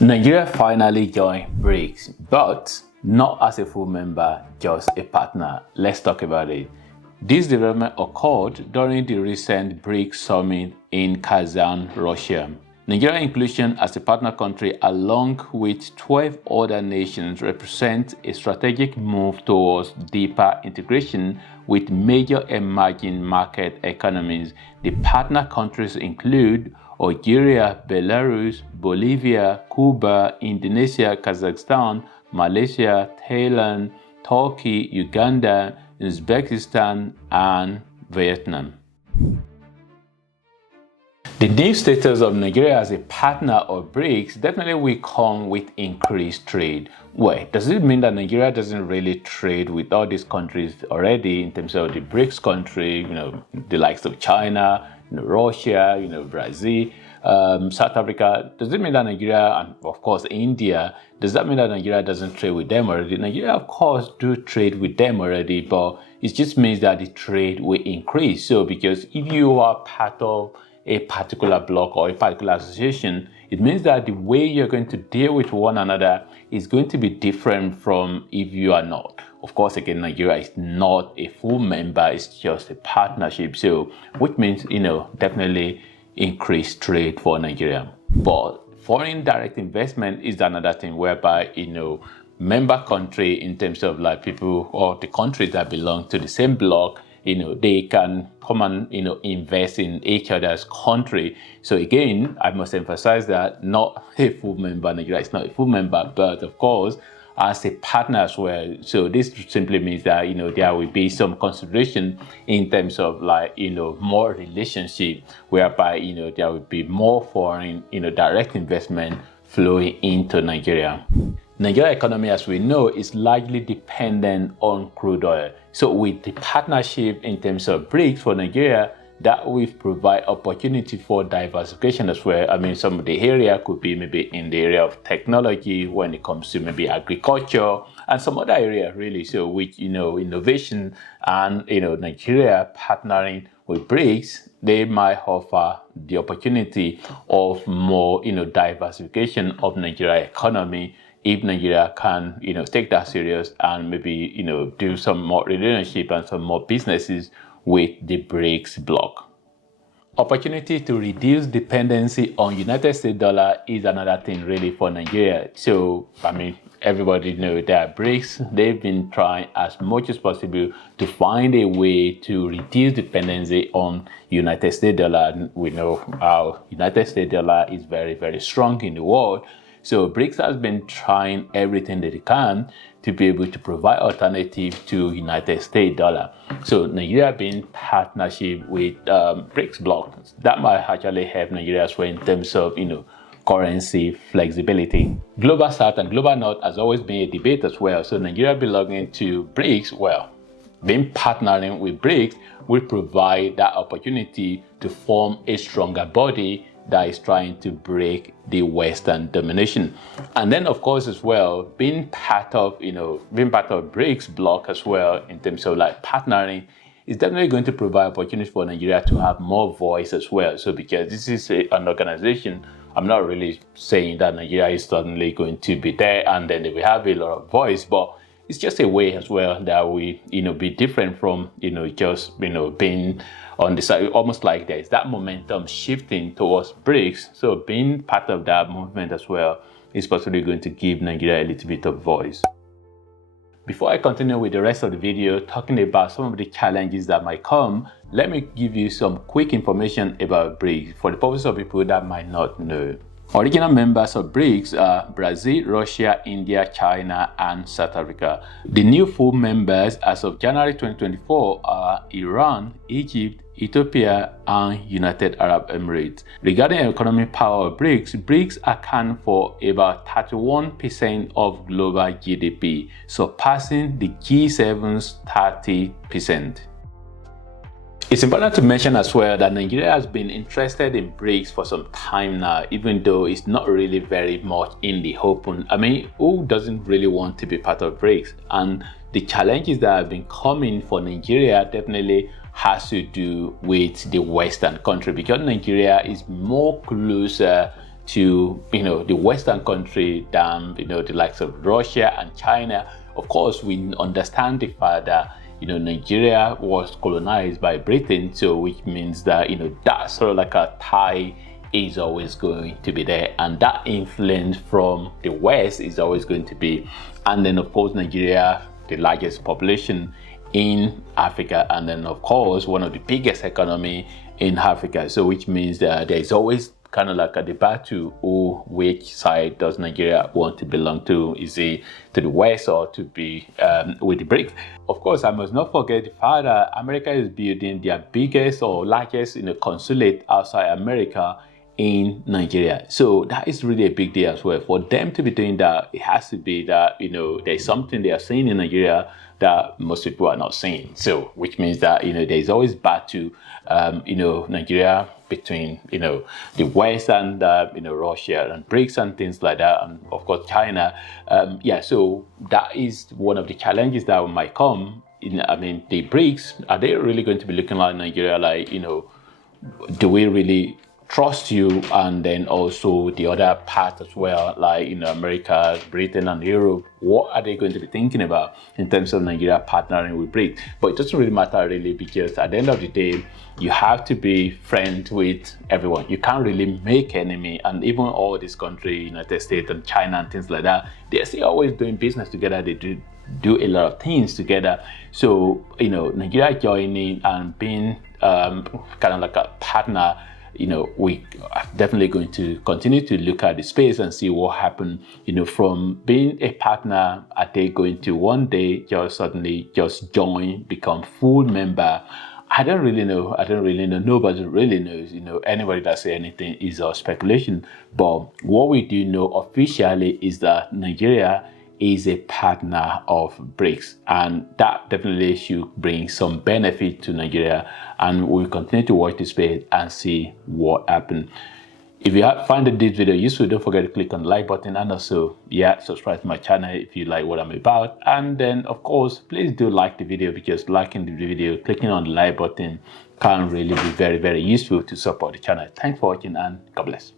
Nigeria finally joined BRICS, but not as a full member, just a partner. Let's talk about it. This development occurred during the recent BRICS summit in Kazan, Russia. Nigeria's inclusion as a partner country along with 12 other nations represents a strategic move towards deeper integration with major emerging market economies. The partner countries include Algeria, Belarus, Bolivia, Cuba, Indonesia, Kazakhstan, Malaysia, Thailand, Turkey, Uganda, Uzbekistan, and Vietnam. The new status of Nigeria as a partner of BRICS definitely will come with increased trade. Well, does it mean that Nigeria doesn't really trade with all these countries already in terms of the BRICS country, the likes of China, Russia, Brazil, South Africa? Does it mean that Nigeria, and of course India, does that mean that Nigeria doesn't trade with them already? Nigeria, of course, do trade with them already, but it just means that the trade will increase. So because if you are part of a particular bloc or a particular association, it means that the way you're going to deal with one another is going to be different from if you are not. Of course, again, Nigeria is not a full member, it's just a partnership. So, which means, definitely increased trade for Nigeria. But foreign direct investment is another thing whereby, member country in terms of like people or the countries that belong to the same bloc, they can come and, invest in each other's country. So again, I must emphasize that not a full member, Nigeria is not a full member, but of course, as a partner as well. So this simply means that, there will be some consideration in terms of like, more relationship whereby, there will be more foreign, direct investment flowing into Nigeria. Nigeria's economy, as we know, is largely dependent on crude oil. So with the partnership in terms of BRICS for Nigeria, that will provide opportunity for diversification as well. I mean, some of the area could be maybe in the area of technology when it comes to maybe agriculture and some other area really. So with, innovation and, Nigeria partnering with BRICS, they might offer the opportunity of more, diversification of Nigeria economy if Nigeria can, take that serious and maybe, do some more relationship and some more businesses with the BRICS bloc. Opportunity to reduce dependency on United States dollar is another thing really for Nigeria. So, everybody knows that BRICS, they've been trying as much as possible to find a way to reduce dependency on United States dollar. And we know how United States dollar is very, very strong in the world. So BRICS has been trying everything that it can to be able to provide alternative to United States dollar. So Nigeria being partnership with BRICS bloc, that might actually help Nigeria as well in terms of, currency flexibility. Global South and Global North has always been a debate as well. So Nigeria belonging to BRICS, being partnering with BRICS will provide that opportunity to form a stronger body that is trying to break the Western domination. And then, of course, as well, being part of BRICS bloc as well in terms of like partnering is definitely going to provide opportunities for Nigeria to have more voice as well. So because this is an organization, I'm not really saying that Nigeria is suddenly going to be there and then they will have a lot of voice, but it's just a way as well that we, be different from, just, being on the side, almost like there's that momentum shifting towards BRICS. So being part of that movement as well is possibly going to give Nigeria a little bit of voice. Before I continue with the rest of the video, talking about some of the challenges that might come, let me give you some quick information about BRICS for the purpose of people that might not know. Original members of BRICS are Brazil, Russia, India, China, and South Africa. The new full members as of January 2024 are Iran, Egypt, Ethiopia, and United Arab Emirates. Regarding economic power of BRICS, BRICS account for about 31% of global GDP, surpassing the G7's 30%. It's important to mention as well that Nigeria has been interested in BRICS for some time now, even though it's not really very much in the open. Who doesn't really want to be part of BRICS? And the challenges that have been coming for Nigeria definitely has to do with the Western country, because Nigeria is more closer to, the Western country than, the likes of Russia and China. Of course, we understand the fact that, Nigeria was colonized by Britain, so which means that, that sort of like a tie is always going to be there, and that influence from the West is always going to be. And then, of course, Nigeria, the largest population in Africa, and then, of course, one of the biggest economy in Africa. So which means that there's always kind of like a debate to which side does Nigeria want to belong to? Is it to the West or to be with the BRICS? Of course, I must not forget the fact that America is building their biggest or largest consulate outside America in Nigeria. So that is really a big deal as well. For them to be doing that, it has to be that, there's something they are seeing in Nigeria that most people are not seeing. So which means that, there's always battle, Nigeria between, the West and, Russia and BRICS and things like that. And of course, China. So that is one of the challenges that might come. The BRICS, are they really going to be looking like Nigeria? Like, do we really trust you? And then also the other part as well, like America, Britain and Europe, what are they going to be thinking about in terms of Nigeria partnering with BRICS? But it doesn't really matter really, because at the end of the day, you have to be friends with everyone. You can't really make enemy. And even all these countries, United States and China and things like that, they're still always doing business together. They do a lot of things together. So Nigeria joining and being kind of like a partner, we are definitely going to continue to look at the space and see what happened. From being a partner, are they going to one day just suddenly just join, become full member? I don't really know. Nobody really knows. Anybody that say anything is a speculation. But what we do know officially is that Nigeria is a partner of BRICS, and that definitely should bring some benefit to Nigeria, and we'll continue to watch this space and see what happens. If you find this video useful, don't forget to click on the like button, and also subscribe to my channel if you like what I'm about. And then of course, please do like the video, because liking the video, clicking on the like button can really be very, very useful to support the channel. Thanks for watching, and God bless.